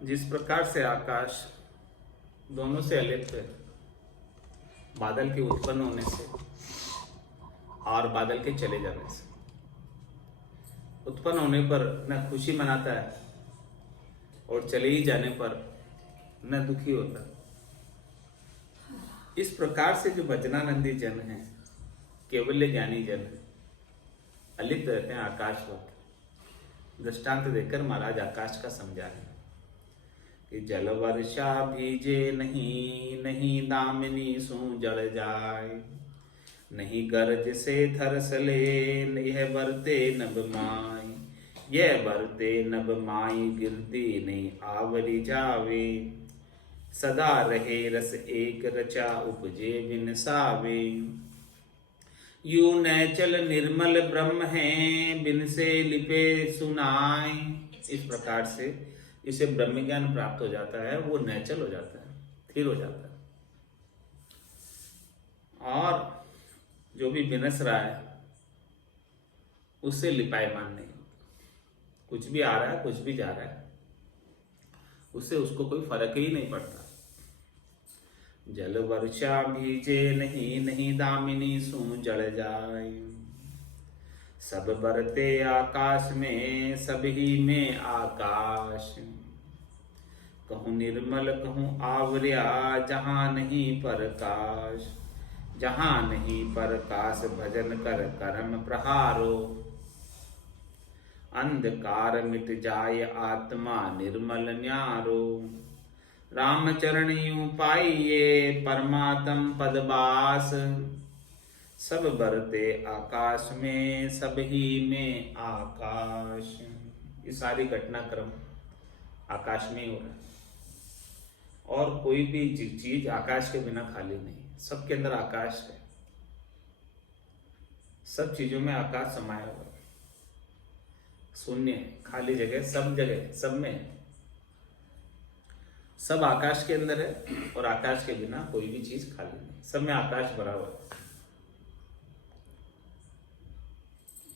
जिस प्रकार से आकाश दोनों से अलिप्त है, बादल के उत्पन्न होने से और बादल के चले जाने से। उत्पन्न होने पर न खुशी मनाता है और चले ही जाने पर न दुखी होता। इस प्रकार से जो भजनानंदी जन है, केवल्य ज्ञानी जन है, अलिप्त रहते हैं आकाशवत। दृष्टांत देकर महाराज आकाश का समझा है कि जल वर्षा भीजे नहीं, नहीं दामिनी सू जड़ जाए, नहीं गरज से थरसले, यह बरते नभ माई, यह बरते नभ माई, गिरती नहीं आवरी जावे, सदा रहे रस एक रचा, उपजे बिन सावे, यू नैचल निर्मल ब्रह्म है, बिन से लिपे सुनाए। इस प्रकार से इसे ब्रह्म ज्ञान प्राप्त हो जाता है, वो नैचल हो जाता है, स्थिर हो जाता है। और जो भी बिनस रहा है उससे लिपायमान नहीं, कुछ भी आ रहा है कुछ भी जा रहा है, उससे उसको कोई फर्क ही नहीं पड़ता। जल वर्षा भीजे नहीं, नहीं दामिनी सू जड़ जाए, सब बरते आकाश में, सब ही में आकाश, कहूँ निर्मल कहूँ आवर्या, जहाँ नहीं प्रकाश, जहाँ नहीं प्रकाश, भजन कर कर्म प्रहारो, अंधकार मिट जाय आत्मा निर्मल न्यारो, राम चरण यूं पाइये परमात्म पदबास, सब बरते आकाश में, सब ही में आकाश। ये सारी घटनाक्रम आकाश में ही हो रहा है और कोई भी चीज आकाश के बिना खाली नहीं, सबके अंदर आकाश है। सब चीजों में आकाश समाया हुआ है, शून्य खाली जगह सब जगह, सब में है। सब आकाश के अंदर है और आकाश के बिना कोई भी चीज खाली नहीं, सब में आकाश भरा हुआ है।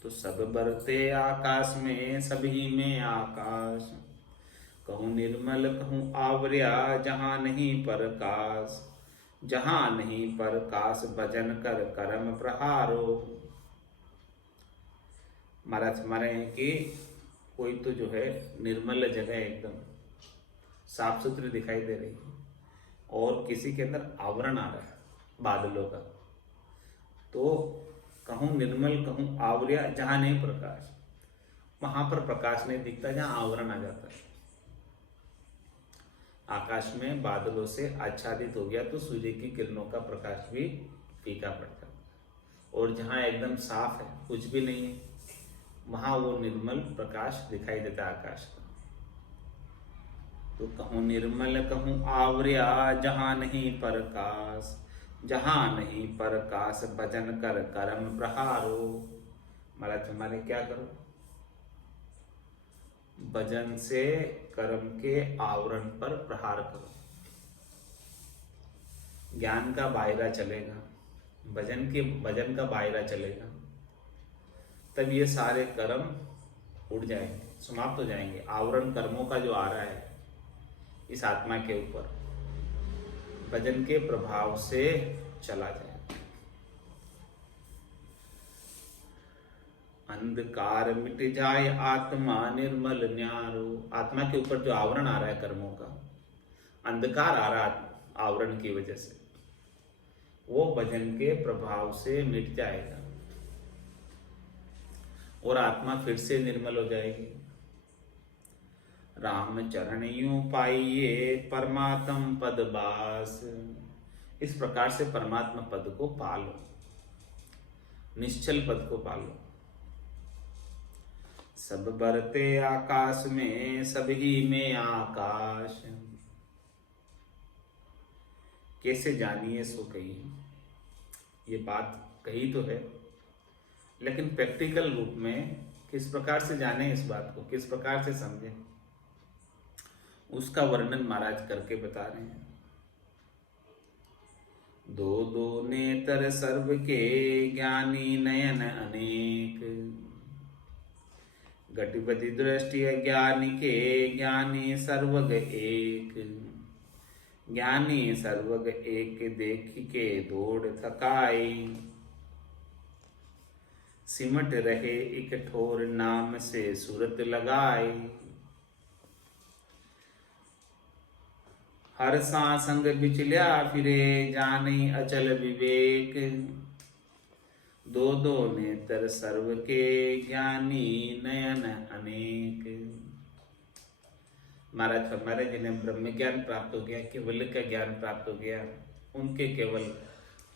तो सब बरते आकाश में, सभी में आकाश, कहूँ निर्मल कहूँ आवर्या, जहाँ नहीं प्रकाश, जहाँ नहीं प्रकाश, भजन कर कर्म प्रहारो। महाराज हमारे हैं कि कोई तो जो है निर्मल जगह एकदम साफ सुथरी दिखाई दे रही है और किसी के अंदर आवरण आ रहा है बादलों का, तो कहूँ निर्मल कहूँ आवर्या, जहाँ नहीं प्रकाश, वहां पर प्रकाश नहीं दिखता, जहाँ आवरण आ जाता है। आकाश में बादलों से आच्छादित हो गया तो सूर्य की किरणों का प्रकाश भी फीका पड़ जाता है, और जहाँ एकदम साफ है कुछ भी नहीं है, वहां वो निर्मल प्रकाश दिखाई देता है आकाश का। तो कहूँ निर्मल कहूँ आवर्या, जहाँ नहीं प्रकाश, जहाँ नहीं प्रकाश, भजन कर कर्म प्रहारो। महाराज हमारे क्या करो, भजन से कर्म के आवरण पर प्रहार करो। ज्ञान का बायरा चलेगा, भजन का बायरा चलेगा, तब ये सारे कर्म उड़ जाएंगे, समाप्त हो जाएंगे। आवरण कर्मों का जो आ रहा है इस आत्मा के ऊपर, भजन के प्रभाव से चला जाए। अंधकार मिट जाए आत्मा निर्मल न्यारो। आत्मा के ऊपर जो आवरण आ रहा है कर्मों का, अंधकार आ रहा है आवरण की वजह से, वो भजन के प्रभाव से मिट जाएगा और आत्मा फिर से निर्मल हो जाएगी। राम चरण यूं पाइये परमात्म पद बास। इस प्रकार से परमात्मा पद को पालो, निश्चल पद को पालो। सब बरते आकाश में, सभी में आकाश, कैसे जानिए सो कही। ये बात कही तो है, लेकिन प्रैक्टिकल रूप में किस प्रकार से जाने इस बात को, किस प्रकार से समझें, उसका वर्णन महाराज करके बता रहे हैं। दो दो नेत्र सर्व के, ज्ञानी नयन अनेक, घटिपति दृष्टि ज्ञानी के ज्ञानी सर्वग एक, ज्ञानी सर्वग एक देख के दौड़ थकाई, सिमट रहे एक ठोर नाम से सूरत लगाई, हर सांसंग बिचल्या फिरे जानी अचल विवेक, दो दो नेत्र सर्व के ज्ञानी नयन अनेक। महाराज हमारे जिन्हें ब्रह्म ज्ञान प्राप्त हो गया, केवल का ज्ञान प्राप्त हो गया, उनके केवल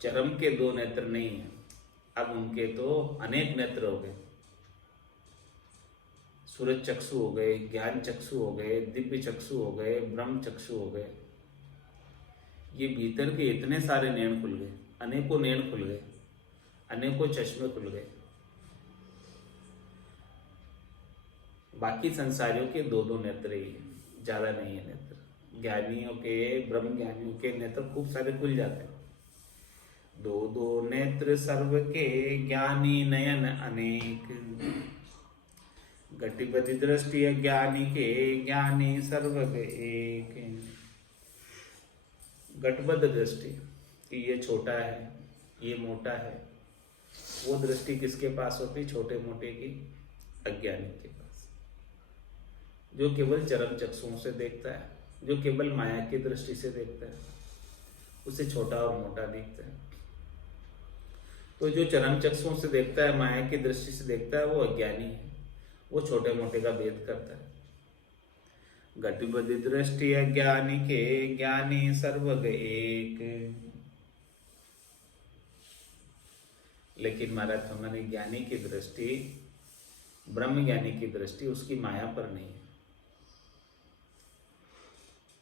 चरम के दो नेत्र नहीं है, अब उनके तो अनेक नेत्र हो गए। सूरज चक्षु हो गए, ज्ञान चक्षु हो गए, दिव्य चक्षु हो गए, ब्रह्म चक्षु हो गए। ये भीतर के इतने सारे नैन खुल गए, अनेकों नैन खुल गए, अनेकों चश्मे खुल गए। बाकी संसारियों के दो दो नेत्र ही है, ज्यादा नहीं है नेत्र। ज्ञानियों के, ब्रह्म ज्ञानियों के नेत्र खूब सारे खुल जाते हैं। दो दो नेत्र सर्व के ज्ञानी नयन अनेक, घटिपति दृष्टि ज्ञानी के ज्ञानी सर्वग एक। घटबद्ध दृष्टि कि ये छोटा है, ये मोटा है, वो दृष्टि किसके पास होती? छोटे मोटे की, अज्ञानी के पास, जो केवल चरम चक्षुओं से देखता है, जो केवल माया की दृष्टि से देखता है, उसे छोटा और मोटा दिखता है। तो जो चरम चक्षुओं से देखता है, माया की दृष्टि से देखता है, वो अज्ञानी है, वो छोटे मोटे का भेद करता है। घटिपति दृष्टि अज्ञानी के ज्ञानी सर्वग एक। लेकिन महाराज हमारे ज्ञानी की दृष्टि, ब्रह्म ज्ञानी की दृष्टि उसकी माया पर नहीं है।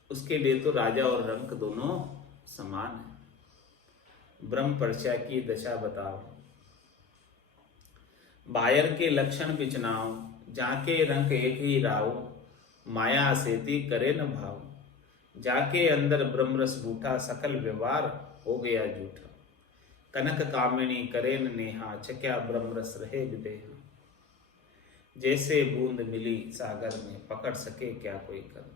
उसके लिए तो राजा और रंक दोनों समान है। ब्रह्म पर्चा की दशा बताओ, बायर के लक्षण बिचनाओ, जाके रंक एक ही राव, माया सेती करे न भाव, जाके अंदर ब्रह्म रस बूठा, सकल व्यवहार हो गया झूठा, कनक कामिनी करे न नेहा, चक्या ब्रह्म रस रहे विदेहा, जैसे बूंद मिली सागर में, पकड़ सके क्या कोई कर्म,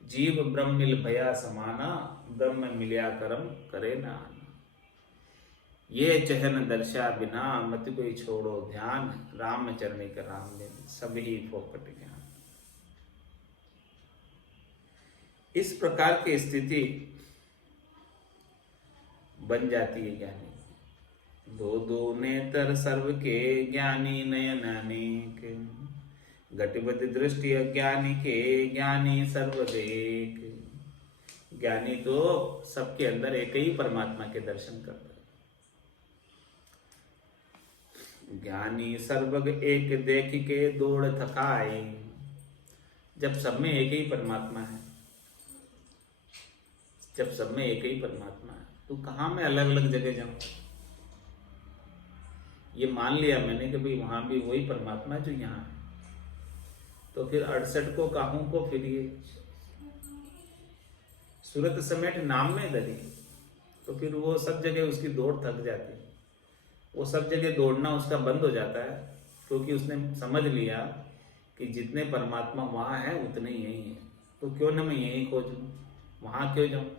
जीव ब्रह्म मिल भया समाना, ब्रह्म मिल्या कर्म करे न आना, ये चहन दर्शा बिना, मत कोई छोड़ो ध्यान, राम चरणी का राम ने सभी फोकट ज्ञान। इस प्रकार की स्थिति बन जाती है ज्ञानी। दो दो नेत्र सर्व के ज्ञानी नयन अनेक, घटिपति दृष्टि अज्ञानी के ज्ञानी सर्वदेक। ज्ञानी तो सबके अंदर एक ही परमात्मा के दर्शन करता है। ज्ञानी सर्वग एक देख के दौड़ थकाए। जब सब में एक ही परमात्मा है, जब सब में एक ही परमात्मा है, तो कहाँ मैं अलग अलग जगह जाऊं? ये मान लिया मैंने कि भाई वहां भी वही परमात्मा है जो यहाँ है, तो फिर 68 को काहू को फिर ये सूरत समेट नाम में दरी, तो फिर वो सब जगह उसकी दौड़ थक जाती है। वो सब जगह दौड़ना उसका बंद हो जाता है, क्योंकि उसने समझ लिया कि जितने परमात्मा वहां है उतने यही है, तो क्यों ना मैं यही खोजूं, वहां क्यों जाऊं।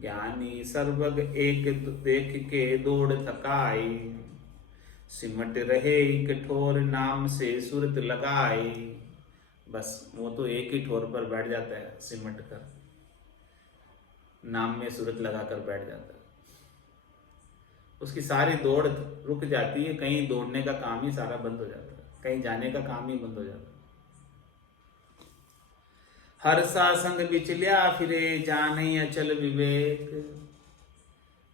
ज्ञानी सर्वग एक देख के दौड़ थकाई, सिमट रहे कठोर नाम से सूरत लगाई। बस वो तो एक ही ठोर पर बैठ जाता है, सिमट कर नाम में सूरत लगाकर बैठ जाता है। उसकी सारी दौड़ रुक जाती है, कहीं दौड़ने का काम ही सारा बंद हो जाता है, कहीं जाने का काम ही बंद हो जाता है। हर सा संग बिचल्या फिरे जाने अचल विवेक।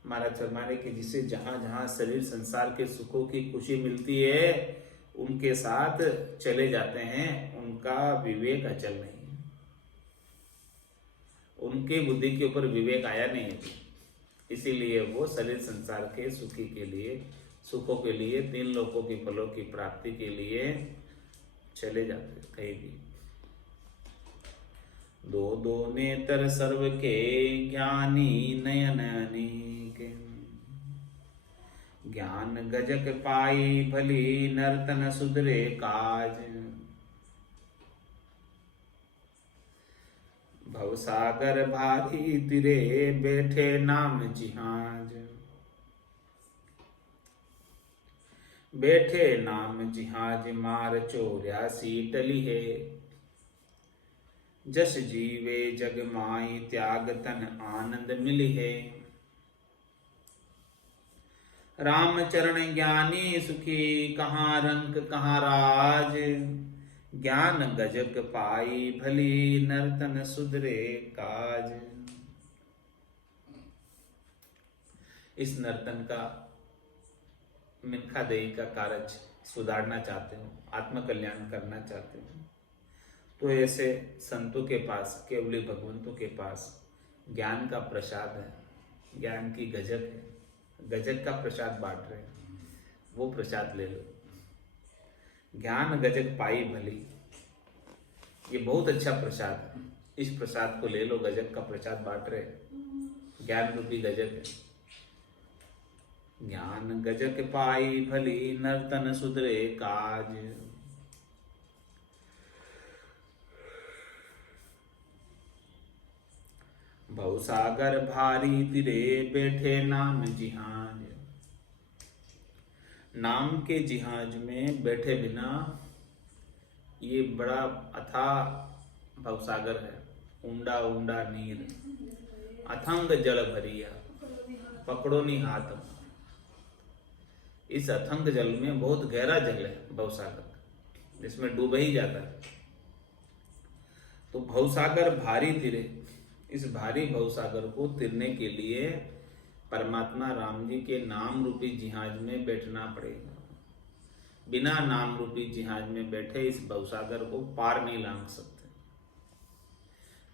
महाराज फरमाने कि जिसे जहां जहां शरीर संसार के सुखों की खुशी मिलती है, उनके साथ चले जाते हैं, उनका विवेक अचल नहीं है, उनके बुद्धि के ऊपर विवेक आया नहीं है। इसीलिए वो शरीर संसार के सुखी के लिए, सुखों के लिए, 3 लोकों की फलों की प्राप्ति के लिए चले जाते कहीं भी। दो दो नेत्र सर्व के ज्ञानी नयन अनेक। ज्ञान गजक पाई भली नर्तन सुधरे काज। भवसागर भारी तिरे बैठे नाम जिहाज। बैठे नाम जिहाज मार 84 टली है। जस जीवे जग माई त्याग तन आनंद मिली है। राम चरण ज्ञानी सुखी कहाँ रंक कहाँ राज। ज्ञान गजक पाई भली नर्तन सुधरे काज। इस नर्तन का मिनखा देई का कार्य सुधारना चाहते हो, आत्मकल्याण करना चाहते हो, तो ऐसे संतों के पास, केवली भगवंतों के पास ज्ञान का प्रसाद है, ज्ञान की गजक है, गजक का प्रसाद बांट रहे हैं, वो प्रसाद ले लो। ज्ञान गजक पाई भली, ये बहुत अच्छा प्रसाद है, इस प्रसाद को ले लो। गजक का प्रसाद बांट रहे, ज्ञान रूपी गजक है। ज्ञान गजक पाई भली नर्तन सुधरे काज। भवसागर भारी तिरे बैठे नाम जिहाज। नाम के जिहाज में बैठे बिना ये बड़ा अथाह भवसागर है। ऊंडा ऊंडा नीर अथंग जल भरिया, पकड़ो नी हाथ। इस अथंग जल में बहुत गहरा जल है भवसागर, जिसमें डूब ही जाता है। तो भवसागर भारी तिरे, इस भारी भवसागर को तिरने के लिए परमात्मा राम जी के नाम रूपी जिहाज में बैठना पड़ेगा। बिना नाम रूपी जिहाज में बैठे इस भवसागर को पार नहीं लांघ सकते।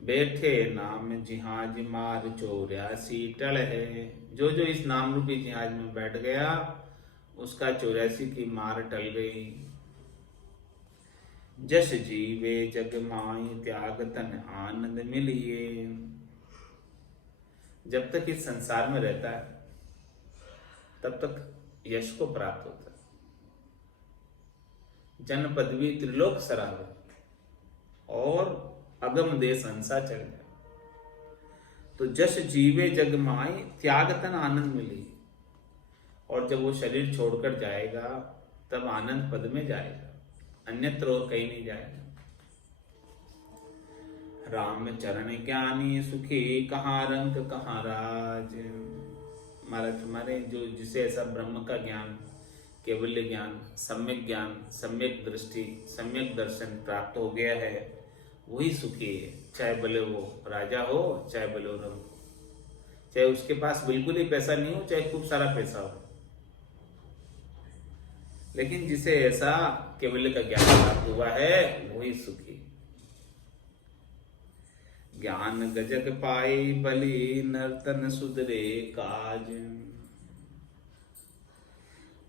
बैठे नाम जिहाज मार 84 टल है। जो जो इस नाम रूपी जिहाज में बैठ गया उसका 84 की मार टल गई। जस जीवे जग माई त्याग तन आनंद मिलिए। जब तक इस संसार में रहता है तब तक यश को प्राप्त होता है, जन पदवी त्रिलोक सरावे और अगम देश हंसा चल जाए। तो जस जीवे जग माई त्याग तन आनंद मिली, और जब वो शरीर छोड़कर जाएगा तब आनंद पद में जाएगा, अन्यत्र और कहीं नहीं जाएगा। राम चरण ज्ञानी सुखी कहाँ रंक कहाँ राज। महाराज हमारे जो जिसे ऐसा ब्रह्म का ज्ञान, केवल्य ज्ञान, सम्यक दृष्टि, सम्यक दर्शन प्राप्त हो गया है, वही सुखी है। चाहे भले वो राजा हो, चाहे भले वो रंक हो, चाहे उसके पास बिल्कुल ही पैसा नहीं हो, चाहे खूब सारा पैसा हो, लेकिन जिसे ऐसा केवल्य का ज्ञान प्राप्त हुआ है वही सुखी। ज्ञान गजक पाई भली नर्तन सुधरे काज।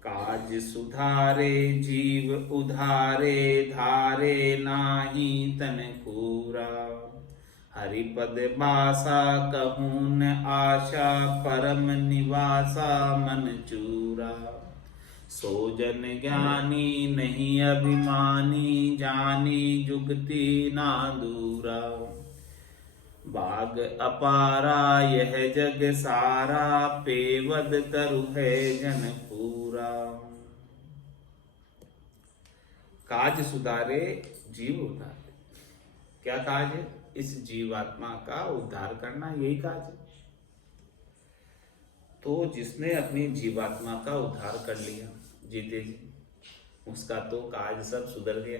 काज सुधारे जीव उधारे, धारे नाही तन पूरा। हरिपद बासा कहून आशा, परम निवासा मन चूरा। सोजन ज्ञानी नहीं अभिमानी, जानी जुगति ना दूरा। बाग अपारा यह जग सारा, पेवद तरु है जन पूरा। काज सुधारे जीव उधारे। क्या काज है? इस जीवात्मा का उद्धार करना, यही काज है। तो जिसने अपनी जीवात्मा का उद्धार कर लिया जीते जी, उसका तो काज सब सुधर गया।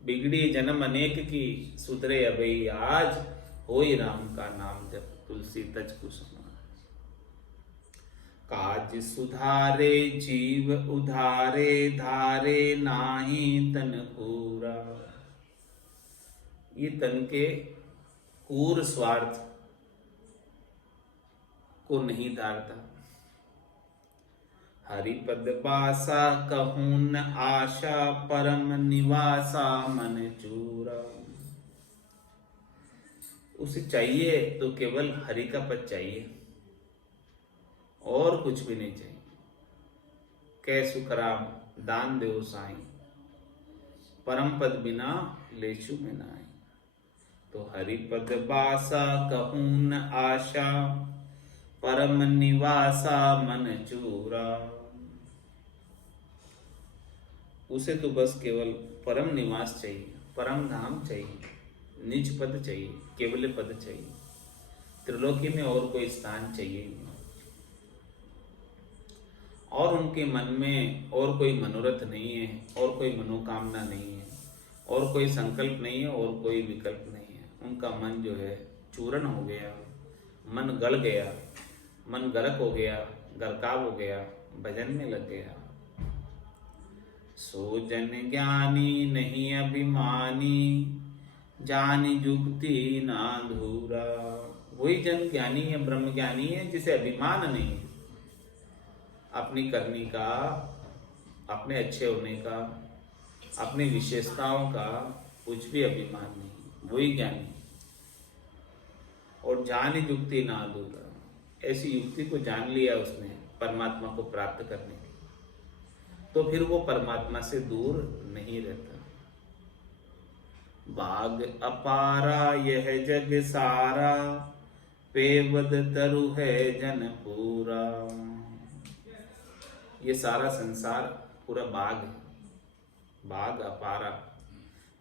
बिगड़ी जन्म अनेक की, सुधरे अभई आज। होई राम का नाम जप, तुलसी तज कुसुम। काज सुधारे जीव उधारे, धारे नाही तन पूरा। ये तन के कूर स्वार्थ को नहीं धारता। हरिपद बासा कहून आशा, परम निवासा मन चूरा। उसे चाहिए तो केवल हरि का पद चाहिए, और कुछ भी नहीं चाहिए। कै सुखराम दान देव साई, परम पद बिना लेचु में नाई। तो हरिपद बासा कहूं न आशा, परम निवासा मन चूरा। उसे तो बस केवल परम निवास चाहिए, परम धाम चाहिए, निज पद चाहिए, केवल पद चाहिए। त्रिलोकी में और कोई स्थान चाहिए नहीं। और उनके मन में और कोई मनोरथ नहीं है, और कोई मनोकामना नहीं है, और कोई संकल्प नहीं है, और कोई विकल्प नहीं है। उनका मन जो है चूर्ण हो गया, मन गल गया, मन गर्क हो गया, गरकाव हो गया, भजन में लग गया। सो जन ज्ञानी नहीं अभिमानी, जानी जुक्ति ना धूरा। वही जन ज्ञानी है, ब्रह्म ज्ञानी है, जिसे अभिमान नहीं है अपनी करनी का, अपने अच्छे होने का, अपनी विशेषताओं का कुछ भी अभिमान नहीं, वही ज्ञानी। और जानी युक्ति ना दूरा, ऐसी युक्ति को जान लिया उसने परमात्मा को प्राप्त करने की, तो फिर वो परमात्मा से दूर नहीं रहता। बाग अपारा यह जग सारा, पेवद तरु है जन पूरा। ये सारा संसार पूरा बाग है, बाग अपारा।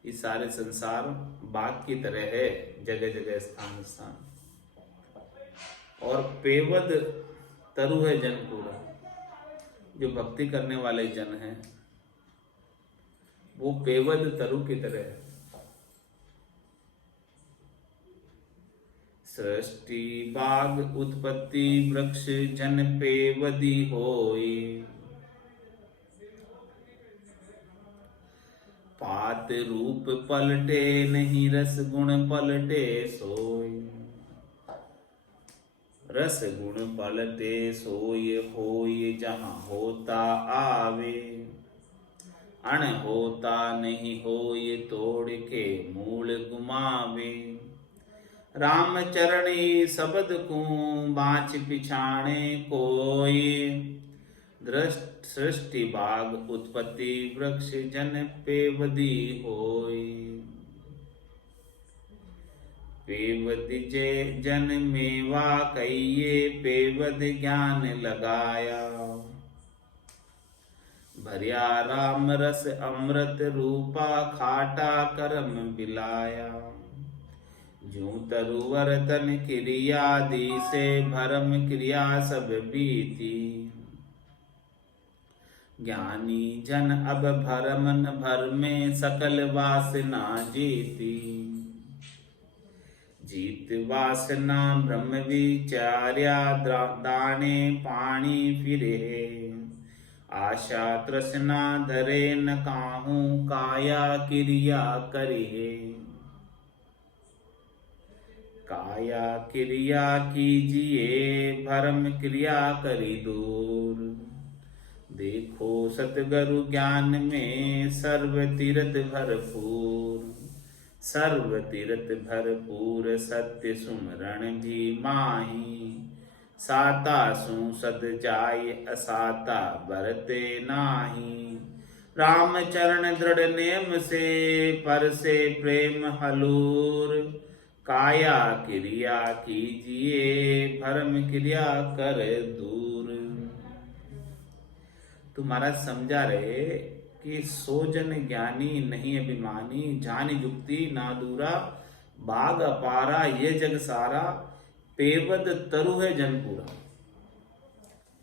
ये सारे संसार बाग की तरह है, जगह जगह स्थान स्थान। और पेवद तरु है जन पूरा। जो भक्ति करने वाले जन हैं वो पेवद तरु की तरह है। सृष्टि बाग उत्पत्ति वृक्ष जन पेवदी होई, पात रूप पलटे नहीं रस गुण पलटे सोई। रस गुण पलटे सोय होय जहाँ होता आवे, अण होता नहीं होय तोड़ के मूल गुमावे। राम चरणी शब्द को बाँच पिछाणे कोई, दृष्ट सृष्टि बाग उत्पत्ति वृक्ष जन पेवदी होई। पेवद जे जन मेवा कहिए पेवद ज्ञान लगाया, भरिया राम रस अमृत रूपा खाटा कर्म बिलाया। जूं तरुवर तन क्रिया दी से भरम क्रिया सब बीती, ज्ञानी जन अब भरमन भर में सकल वासना जीती। जीत वासना ब्रह्म विचार्या दाने पानी फिरे, आशा तृष्णा धरे न काहू काया क्रिया करिए। काया क्रिया कीजिए भरम क्रिया करी दूर, देखो सतगुरु ज्ञान में सर्व तीरथ भरपूर। सर्व तीरथ भरपूर सत्य सुमरण भी माही, साता सु सद जाय असाता बरते नाही। राम चरण दृढ़ नेम से पर से प्रेम हलूर, काया क्रिया कीजिए भरम क्रिया कर दूर। तुम्हारा समझा रहे कि सोजन ज्ञानी नहीं अभिमानी, जान युक्ति ना दूरा, बाग अपारा ये जग सारा, पेवद तरु है जन पूरा।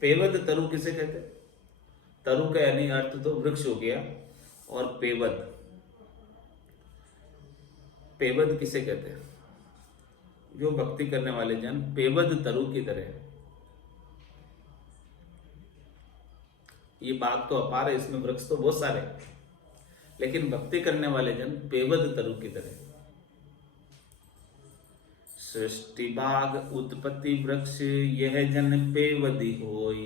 पेवद तरु किसे कहते? तरु का यानी अर्थ तो वृक्ष हो गया, और पेवद, पेवद किसे कहते हैं? जो भक्ति करने वाले जन पेवद तरु की तरह। ये बाग तो अपार है, इसमें वृक्ष तो बहुत सारे, लेकिन भक्ति करने वाले जन पेवद तरु की तरह। सृष्टि बाग उत्पत्ति वृक्ष यह जन पेवदी होय।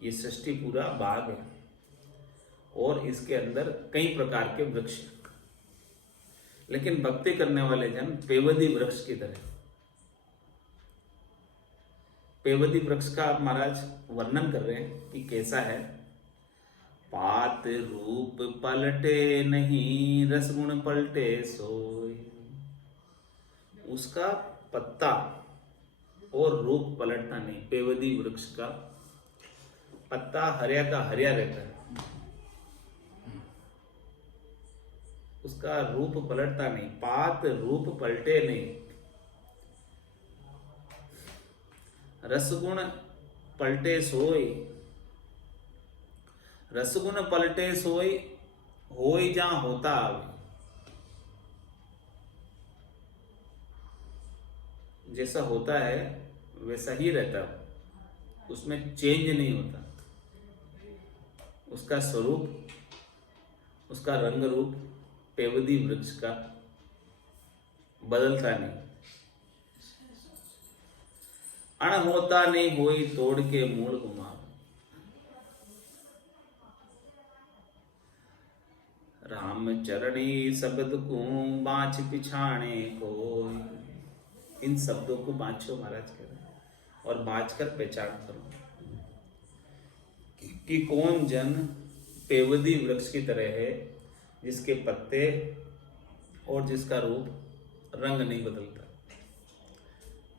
ये सृष्टि पूरा बाग है और इसके अंदर कई प्रकार के वृक्ष हैं, लेकिन भक्ति करने वाले जन पेवदी वृक्ष की तरह। पेवदी वृक्ष का महाराज वर्णन कर रहे हैं कि कैसा है। पात रूप पलटे नहीं, रस गुण पलटे सोई। उसका पत्ता और रूप पलटना नहीं। पेवदी वृक्ष का पत्ता हरिया का हरिया रहता है, उसका रूप पलटता नहीं। पात रूप पलटे नहीं, रसगुण पलटे सोई। रसगुण पलटे सोई, होई जहां होता आवे। जैसा होता है वैसा ही रहता है, उसमें चेंज नहीं होता। उसका स्वरूप, उसका रंग रूप पेवदी वृक्ष का बदलता नहीं। अण होता नहीं होई, तोड़ के मूल घुमा। राम चरणी शब्द को बाँच पिछाणे कोई। इन शब्दों को बाँचो महाराज कह रहे हैं, और बाँच कर पहचान करो कि कौन जन पेवदी वृक्ष की तरह है, जिसके पत्ते और जिसका रूप रंग नहीं बदलता,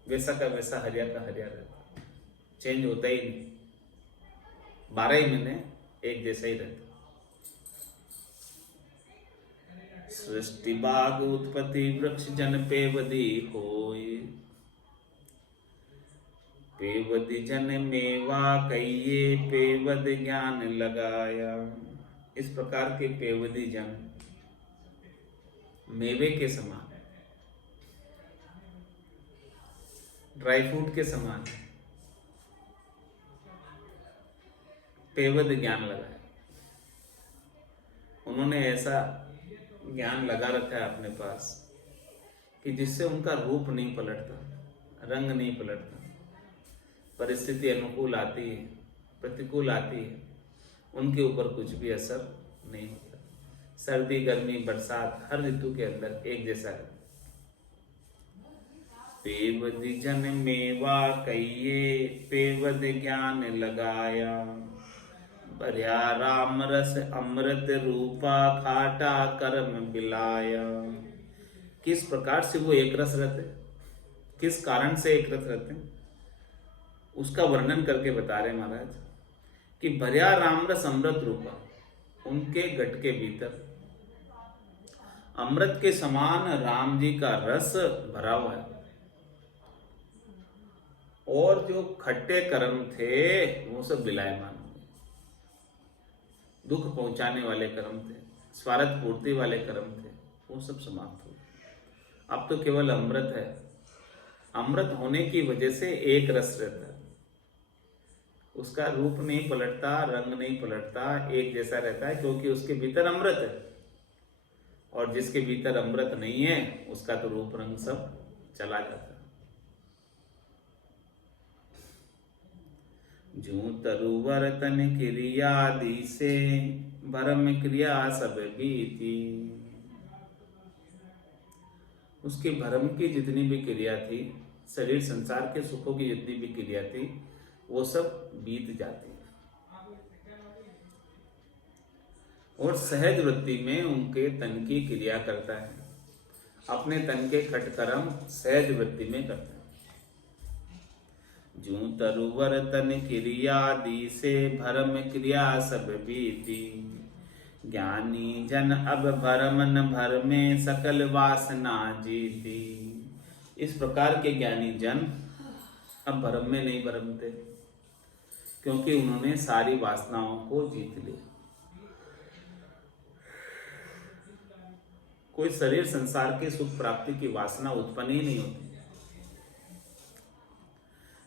वैसा का वैसा हरिया का हरिया रहता, चेंज होता ही नहीं, 12 ही महीने एक जैसा ही रहता। सृष्टि बाग उत्पत्ति वृक्ष जन पेवदी होय। पेवदी जन मेवा कहिए, पेवद ज्ञान लगाया। इस प्रकार के पेवदी जन मेवे के समान, ड्राई फ्रूट के समान पेवद ज्ञान लगाया। उन्होंने ऐसा ज्ञान लगा रखा है अपने पास कि जिससे उनका रूप नहीं पलटता, रंग नहीं पलटता। परिस्थिति अनुकूल आती है, प्रतिकूल आती है, उनके ऊपर कुछ भी असर नहीं होता। सर्दी गर्मी बरसात हर ऋतु के अंदर एक जैसा है। पेवदी जन मेवा कहिए, पेवद ज्ञान लगाया। भर्या राम रस अमृत रूपा, खाटा कर्म बिलाया। किस प्रकार से वो एक रस रहते, किस कारण से एक रस रहते, उसका वर्णन करके बता रहे महाराज कि भर्या राम रस अमृत रूपा, उनके घट के भीतर अमृत के समान राम जी का रस भरा हुआ है, और जो खट्टे कर्म थे वो सब विलायमान हो गए। दुख पहुंचाने वाले कर्म थे, स्वार्थ पूर्ति वाले कर्म थे, वो सब समाप्त हो गए। अब तो केवल अमृत है। अमृत होने की वजह से एक रस रहता है, उसका रूप नहीं पलटता, रंग नहीं पलटता, एक जैसा रहता है, क्योंकि उसके भीतर अमृत है। और जिसके भीतर अमृत नहीं है, उसका तो रूप रंग सब चला जाता है। जूं तरुवर तन क्रिया दिसे, भरम क्रिया सब बीती। उसके भरम की जितनी भी क्रिया थी, शरीर संसार के सुखों की जितनी भी क्रिया थी, वो सब बीत जाती है। और सहज वृत्ति में उनके तन की क्रिया करता है, अपने तन के खटकर्म सहज वृत्ति में करता है। जूं तरुवर तन क्रिया दिसे, भरम क्रिया सब बीती। ज्ञानी जन अब भरम न भर में, सकल वासना जीती। इस प्रकार के ज्ञानी जन अब भरम में नहीं भरमते, क्योंकि उन्होंने सारी वासनाओं को जीत लिया। कोई शरीर संसार के सुख प्राप्ति की वासना उत्पन्न ही नहीं होती।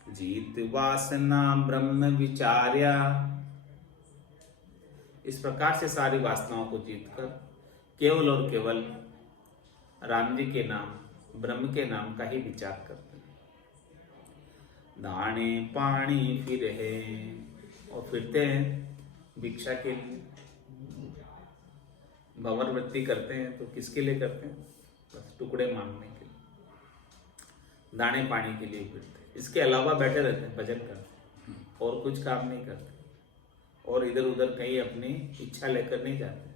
जीत वासना ब्रह्म विचार्या। इस प्रकार से सारी वासनाओं को जीतकर केवल और केवल राम जी के नाम, ब्रह्म के नाम का ही विचार करते हैं। दाने पानी फिर है, और फिरते हैं भिक्षा के लिए। भंवर वृत्ति करते हैं तो किसके लिए करते हैं? बस टुकड़े मांगने के लिए, दाने पानी के लिए फिरते हैं। इसके अलावा बैठे रहते हैं, भजन करते हैं और कुछ काम नहीं करते, और इधर उधर कहीं अपनी इच्छा लेकर नहीं जाते,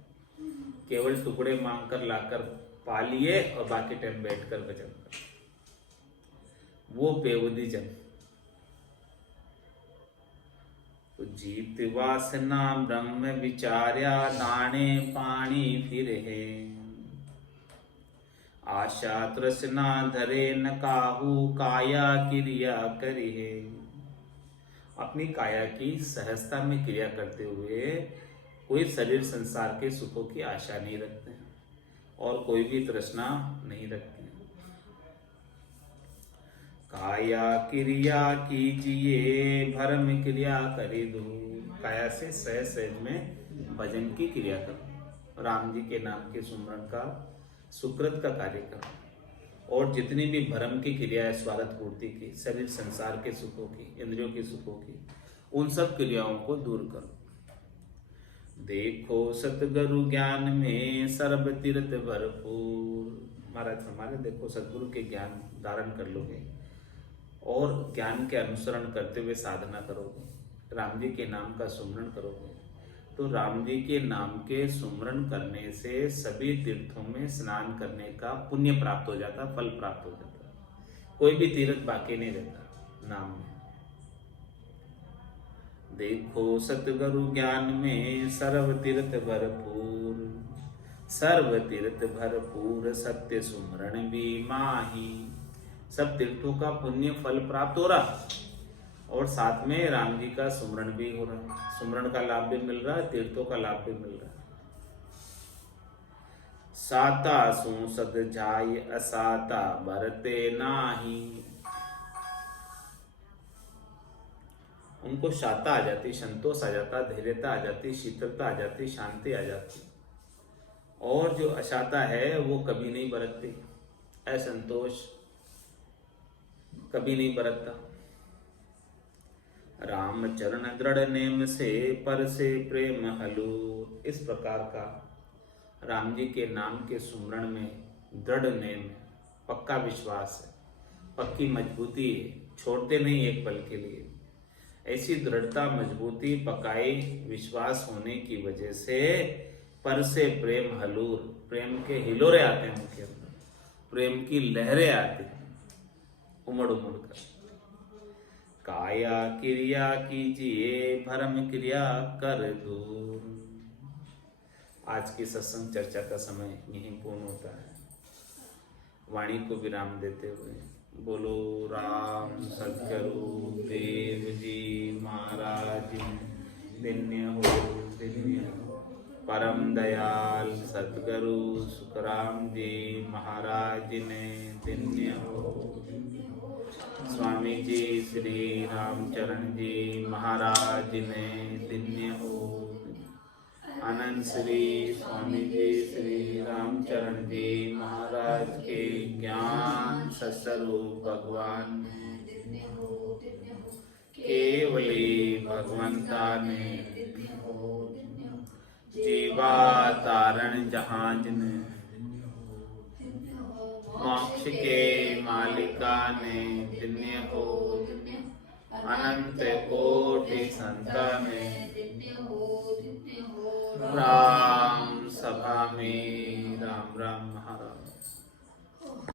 केवल टुकड़े मांग कर लाकर पा लिए और बाकी टाइम बैठकर भजन कर। वो बेवदी जन। तो जीत वासना ब्रह्म विचार्या, दाने पानी फिर है, आशा तृष्णा धरे न काहू, काया क्रिया करी है। अपनी काया की सहजता में क्रिया करते हुए कोई शरीर संसार के सुखों की आशा नहीं रखते हैं और कोई भी तृष्णा नहीं रखते हैं। काया क्रिया कीजिए, भरम क्रिया करी दो। काया से सहज सहज में भजन की क्रिया करो, राम जी के नाम के सुमरण का सुकृत का कार्य करो, और जितनी भी भ्रम की क्रिया है, स्वार्थ पूर्ति की, शरीर संसार के सुखों की, इंद्रियों के सुखों की, उन सब क्रियाओं को दूर करो। देखो सतगुरु ज्ञान में सर्व तीर्थ भरपूर। महाराज हमारे देखो सतगुरु के ज्ञान धारण कर लोगे और ज्ञान के अनुसरण करते हुए साधना करोगे, राम जी के नाम का सुमरण करोगे, तो राम जी के नाम के सुमरण करने से सभी तीर्थों में स्नान करने का पुण्य प्राप्त हो जाता, फल प्राप्त हो जाता। कोई भी तीर्थ बाकी नहीं रहता नाम में। देखो सतगुरु ज्ञान में सर्व तीर्थ भरपूर, सर्व तीर्थ भरपूर, सत्य सुमरण भी माही। सब तीर्थों का पुण्य फल प्राप्त हो रहा और साथ में राम जी का सुमरण भी हो रहा, सुमरण का लाभ भी मिल रहा है, तीर्थों का लाभ भी मिल रहा है। साता सु सद जाय, असाता बरते नाही। उनको शाता आ जाती, संतोष आ जाता, धैर्यता आ जाती, शीतलता आ जाती, शांति आ जाती। और जो अशाता है वो कभी नहीं बरतती, असंतोष कभी नहीं बरतता। राम चरण दृढ़ नेम से, पर से प्रेम हलूर। इस प्रकार का राम जी के नाम के सुमरण में दृढ़ नेम, पक्का विश्वास है, पक्की मजबूती है, छोड़ते नहीं एक पल के लिए। ऐसी दृढ़ता, मजबूती, पकाई विश्वास होने की वजह से पर से प्रेम हलूर, प्रेम के हिलोरे आते हैं उनके अंदर, प्रेम की लहरें आती हैं उमड़ उमड़ कर। काया क्रिया कीजिए, भरम क्रिया कर दूर। आज की सत्संग चर्चा का समय यहीं पूर्ण होता है। वाणी को विराम देते हुए बोलो राम सद्गुरु देव जी महाराज, धन्य हो परम दयाल सद्गुरु सुखराम जी महाराज ने, धन्य हो स्वामी जी श्री रामचरण जी महाराज ने, धन्य हो आनंद श्री स्वामी जी श्री रामचरण जी महाराज के ज्ञान सत्स्वरूप भगवान केवली भगवंता ने, जीवा तारण जहाज ने, मोक्ष के मालिका ने, धन्य हो अनंत कोटि संतान राम सभा में राम राम महाराज।